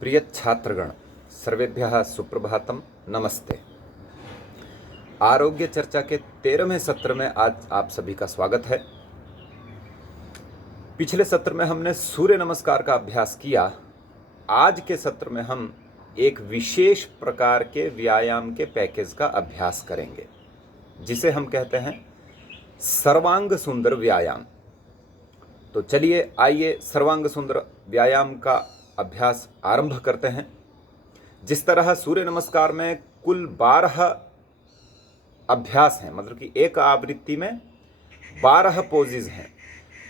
प्रिय छात्रगण, सर्वेभ्यः सुप्रभातम, नमस्ते। आरोग्य चर्चा के 13वें सत्र में आज आप सभी का स्वागत है। पिछले सत्र में हमने सूर्य नमस्कार का अभ्यास किया। आज के सत्र में हम एक विशेष प्रकार के व्यायाम के पैकेज का अभ्यास करेंगे, जिसे हम कहते हैं सर्वांग सुंदर व्यायाम। तो चलिए आइए सर्वांग सुंदर व्यायाम का अभ्यास आरंभ करते हैं। जिस तरह सूर्य नमस्कार में कुल 12 अभ्यास हैं, मतलब कि एक आवृत्ति में 12 पोजेज हैं,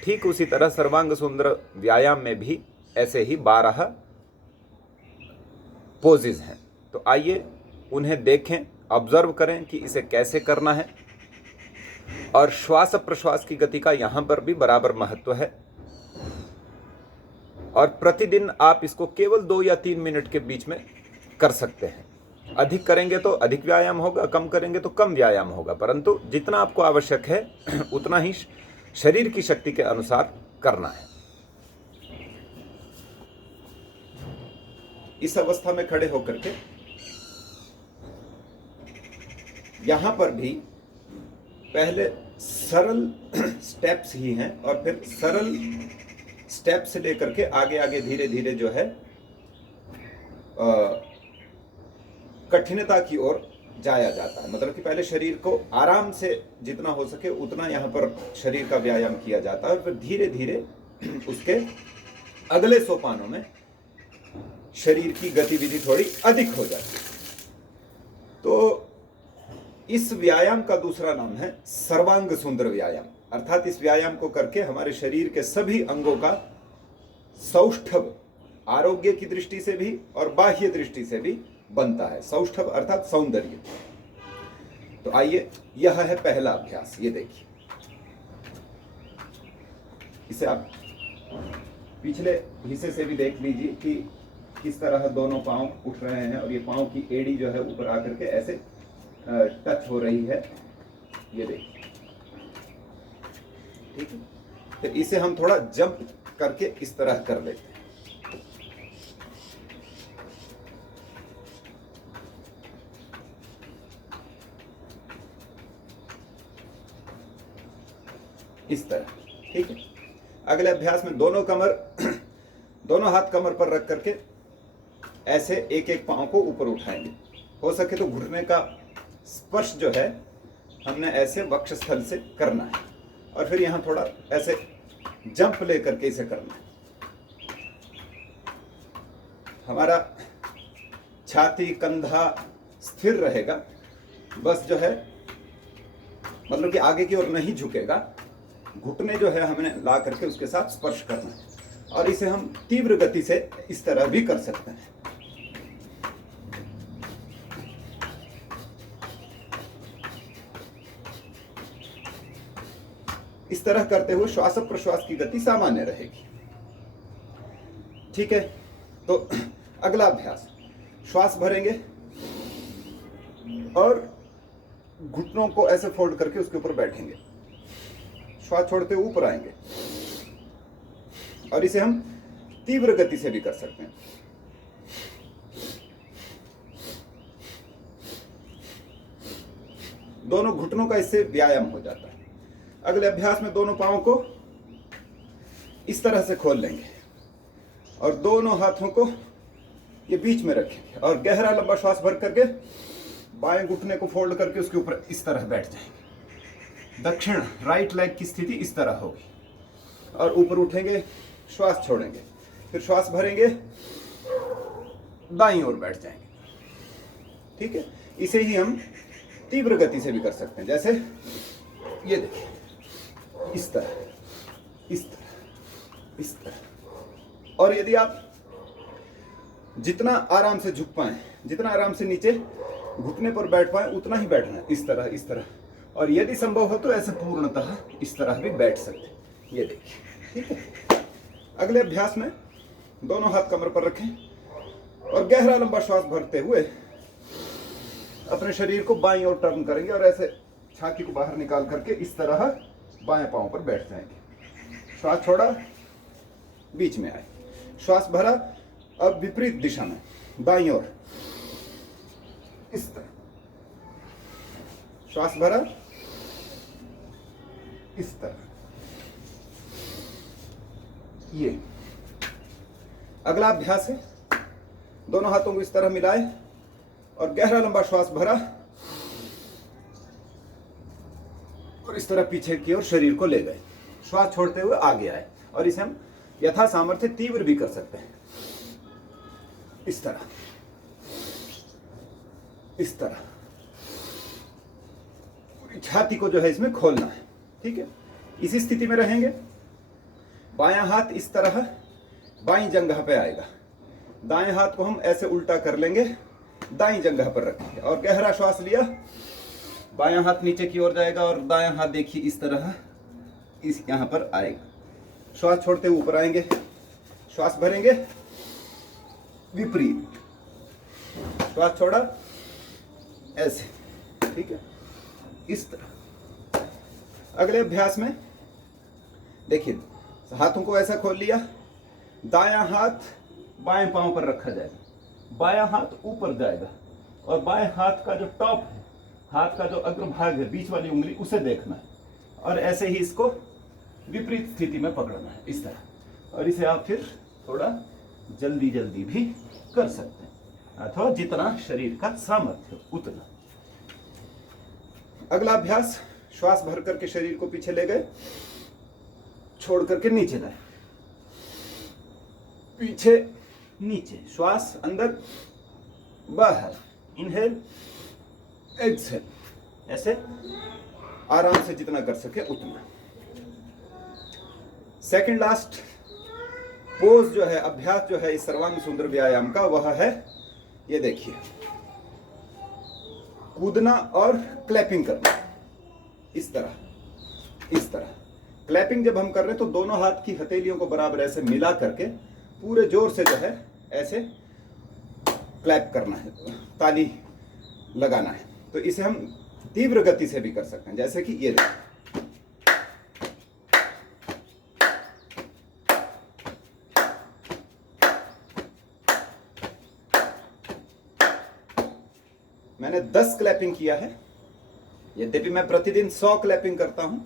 ठीक उसी तरह सर्वांग सुंदर व्यायाम में भी ऐसे ही 12 पोजेज हैं। तो आइए उन्हें देखें, ऑब्जर्व करें कि इसे कैसे करना है। और श्वास प्रश्वास की गति का यहाँ पर भी बराबर महत्व है। और प्रतिदिन आप इसको केवल 2 या 3 मिनट के बीच में कर सकते हैं। अधिक करेंगे तो अधिक व्यायाम होगा, कम करेंगे तो कम व्यायाम होगा, परंतु जितना आपको आवश्यक है उतना ही शरीर की शक्ति के अनुसार करना है। इस अवस्था में खड़े होकर के यहां पर भी पहले सरल स्टेप्स ही हैं और फिर सरल स्टेप से लेकर के आगे आगे धीरे धीरे जो है कठिनता की ओर जाया जाता है। मतलब कि पहले शरीर को आराम से जितना हो सके उतना यहाँ पर शरीर का व्यायाम किया जाता है और फिर धीरे धीरे उसके अगले सोपानों में शरीर की गतिविधि थोड़ी अधिक हो जाती है। तो इस व्यायाम का दूसरा नाम है सर्वांग सुंदर व्यायाम। अर्थात इस व्यायाम को करके हमारे शरीर के सभी अंगों का सौष्ठव आरोग्य की दृष्टि से भी और बाह्य दृष्टि से भी बनता है। सौष्ठव अर्थात सौंदर्य। तो आइए, यह है पहला अभ्यास। ये देखिए, इसे आप पिछले हिस्से से भी देख लीजिए कि किस तरह दोनों पांव उठ रहे हैं और ये पांव की एड़ी जो है ऊपर आकर के ऐसे टच हो रही है। ये देखिए, ठीक है। फिर इसे हम थोड़ा जंप करके इस तरह कर लेते हैं। इस तरह, ठीक है। अगले अभ्यास में दोनों हाथ कमर पर रख करके ऐसे एक एक पांव को ऊपर उठाएंगे। हो सके तो घुटने का स्पर्श जो है हमने ऐसे वक्षस्थल से करना है और फिर यहाँ थोड़ा ऐसे जंप लेकर के इसे करना है। हमारा छाती कंधा स्थिर रहेगा, बस जो है मतलब कि आगे की ओर नहीं झुकेगा। घुटने जो है हमने ला करके उसके साथ स्पर्श करना है और इसे हम तीव्र गति से इस तरह भी कर सकते हैं। इस तरह करते हुए श्वास प्रश्वास की गति सामान्य रहेगी। ठीक है। तो अगला अभ्यास, श्वास भरेंगे और घुटनों को ऐसे फोल्ड करके उसके ऊपर बैठेंगे। श्वास छोड़ते हुए ऊपर आएंगे और इसे हम तीव्र गति से भी कर सकते हैं। दोनों घुटनों का इससे व्यायाम हो जाता है। अगले अभ्यास में दोनों पांवों को इस तरह से खोल लेंगे और दोनों हाथों को ये बीच में रखेंगे और गहरा लंबा श्वास भर करके बाएं घुटने को फोल्ड करके उसके ऊपर इस तरह बैठ जाएंगे। दक्षिण राइट लेग की स्थिति इस तरह होगी और ऊपर उठेंगे, श्वास छोड़ेंगे, फिर श्वास भरेंगे, दाईं ओर बैठ जाएंगे। ठीक है। इसे ही हम तीव्र गति से भी कर सकते हैं। जैसे ये देखिए, इस तरह, इस तरह, इस तरह। और यदि आप जितना आराम से झुक पाए, जितना आराम से नीचे घुटने पर बैठ पाए उतना ही बैठना है। इस तरह, इस तरह। और यदि संभव हो तो ऐसे पूर्णतः इस तरह भी बैठ सकते हैं। ये देखिए, ठीक है। अगले अभ्यास में दोनों हाथ कमर पर रखें और गहरा लंबा श्वास भरते हुए अपने शरीर को बाईं ओर टर्न करेंगे और ऐसे छाती को बाहर निकाल करके इस तरह बाएं पांव पर बैठ जाएंगे। श्वास छोड़ा, बीच में आए, श्वास भरा, अब विपरीत दिशा में बाईं ओर, इस तरह श्वास भरा, इस तरह। ये अगला अभ्यास है, दोनों हाथों को इस तरह मिलाए और गहरा लंबा श्वास भरा और इस तरह पीछे की ओर शरीर को ले गए, श्वास छोड़ते हुए आगे आए। और इसे हम यथा सामर्थ्य तीव्र भी कर सकते हैं, इस तरह, इस तरह। पूरी छाती को जो है इसमें खोलना है, ठीक है। इसी स्थिति में रहेंगे। बायां हाथ इस तरह बाईं जंघा पे आएगा, दाएं हाथ को हम ऐसे उल्टा कर लेंगे, दाईं जंघा पर रखेंगे और गहरा श्वास लिया, बायां हाथ नीचे की ओर जाएगा और दायां हाथ देखिए इस तरह इस यहां पर आएगा। श्वास छोड़ते हुए ऊपर आएंगे, श्वास भरेंगे, विपरीत, श्वास छोड़ा, ऐसे, ठीक है, इस तरह। अगले अभ्यास में देखिए, हाथों को ऐसा खोल लिया, दायां हाथ बाएं पांव पर रखा जाएगा, बायां हाथ ऊपर जाएगा और बाएं हाथ का जो टॉप है, हाथ का जो अग्रभाग है, बीच वाली उंगली, उसे देखना है और ऐसे ही इसको विपरीत स्थिति में पकड़ना है, इस तरह। और इसे आप फिर थोड़ा जल्दी जल्दी भी कर सकते हैं, अथवा जितना शरीर का सामर्थ्य हो उतना। अगला अभ्यास, श्वास भर करके शरीर को पीछे ले गए, छोड़ करके नीचे लाए, पीछे नीचे, श्वास अंदर बाहर, इनहेल एक्सहेल, ऐसे आराम से जितना कर सके उतना। सेकंड लास्ट पोज जो है, अभ्यास जो है इस सर्वांग सुंदर व्यायाम का, वह है ये देखिए, कूदना और क्लैपिंग करना, इस तरह, इस तरह। क्लैपिंग जब हम कर रहे हैं तो दोनों हाथ की हथेलियों को बराबर ऐसे मिला करके पूरे जोर से जो है ऐसे क्लैप करना है, ताली लगाना है। तो इसे हम तीव्र गति से भी कर सकते हैं, जैसे कि ये देखिए, मैंने 10 क्लैपिंग किया है, यद्यपि मैं प्रतिदिन 100 क्लैपिंग करता हूं।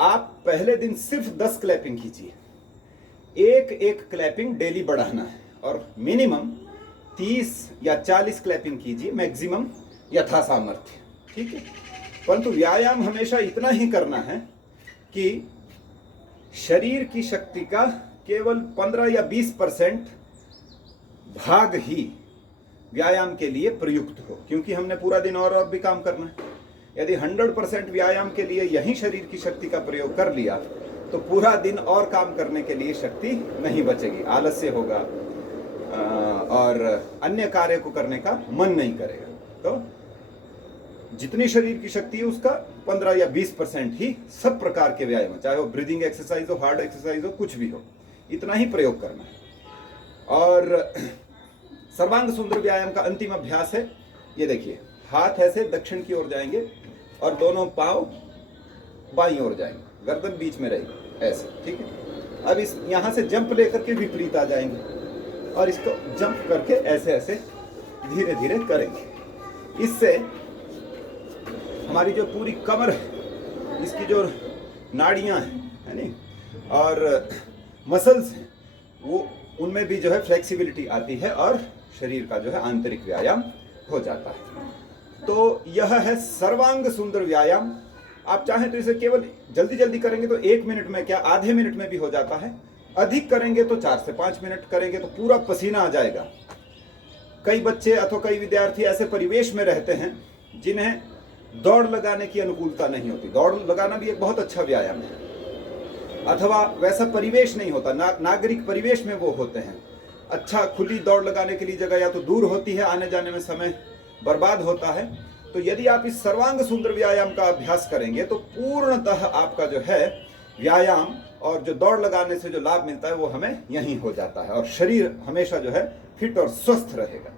आप पहले दिन सिर्फ 10 क्लैपिंग कीजिए, एक एक क्लैपिंग डेली बढ़ाना है और मिनिमम 30 या 40 क्लैपिंग कीजिए, मैक्सिमम यथा सामर्थ्य, ठीक है। परंतु व्यायाम हमेशा इतना ही करना है कि शरीर की शक्ति का केवल 15 या 20% भाग ही व्यायाम के लिए प्रयुक्त हो, क्योंकि हमने पूरा दिन और भी काम करना है। यदि 100% व्यायाम के लिए यही शरीर की शक्ति का प्रयोग कर लिया तो पूरा दिन और काम करने के लिए शक्ति नहीं बचेगी, आलस्य होगा और अन्य कार्य को करने का मन नहीं करेगा। तो जितनी शरीर की शक्ति है उसका 15 या 20% ही सब प्रकार के व्यायाम, चाहे वो ब्रीदिंग एक्सरसाइज हो, हार्ड एक्सरसाइज हो, कुछ भी हो, इतना ही प्रयोग करना है। और सर्वांग सुंदर व्यायाम का अंतिम अभ्यास है, ये देखिए, हाथ ऐसे दक्षिण की ओर जाएंगे और दोनों पांव बाईं ओर जाएंगे, गर्दन बीच में रहेगी, ऐसे, ठीक है। अब इस यहां से जंप लेकर के विपरीत आ जाएंगे और इसको जंप करके ऐसे ऐसे धीरे धीरे करेंगे। इससे हमारी जो पूरी कमर है, इसकी जो नाड़ियां हैं, है नी, और मसल्स हैं, वो उनमें भी जो है फ्लेक्सिबिलिटी आती है और शरीर का जो है आंतरिक व्यायाम हो जाता है। तो यह है सर्वांग सुंदर व्यायाम। आप चाहें तो इसे केवल जल्दी जल्दी करेंगे तो 1 मिनट में क्या, आधे मिनट में भी हो जाता है। अधिक करेंगे तो 4 से 5 मिनट करेंगे तो पूरा पसीना आ जाएगा। कई बच्चे अथवा कई विद्यार्थी ऐसे परिवेश में रहते हैं जिन्हें दौड़ लगाने की अनुकूलता नहीं होती। दौड़ लगाना भी एक बहुत अच्छा व्यायाम है, अथवा वैसा परिवेश नहीं होता, नागरिक परिवेश में वो होते हैं। अच्छा, खुली दौड़ लगाने के लिए जगह या तो दूर होती है, आने जाने में समय बर्बाद होता है। तो यदि आप इस सर्वांग सुंदर व्यायाम का अभ्यास करेंगे तो पूर्णतः आपका जो है व्यायाम और जो दौड़ लगाने से जो लाभ मिलता है वो हमें यहीं हो जाता है और शरीर हमेशा जो है फिट और स्वस्थ रहेगा।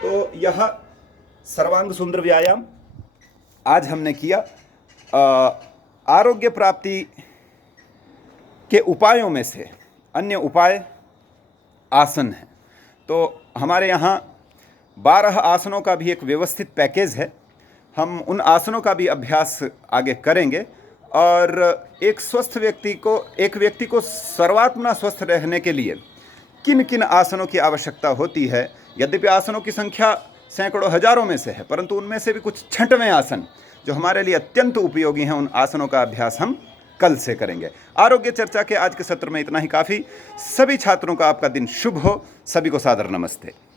तो यह सर्वांग सुंदर व्यायाम आज हमने किया। आरोग्य प्राप्ति के उपायों में से अन्य उपाय आसन है। तो हमारे यहाँ 12 आसनों का भी एक व्यवस्थित पैकेज है। हम उन आसनों का भी अभ्यास आगे करेंगे और एक व्यक्ति को सर्वात्मना स्वस्थ रहने के लिए किन किन आसनों की आवश्यकता होती है। यद्यपि आसनों की संख्या सैकड़ों हजारों में से है, परंतु उनमें से भी कुछ छंटवें आसन जो हमारे लिए अत्यंत उपयोगी हैं, उन आसनों का अभ्यास हम कल से करेंगे। आरोग्य चर्चा के आज के सत्र में इतना ही काफ़ी। सभी छात्रों का आपका दिन शुभ हो। सभी को सादर नमस्ते।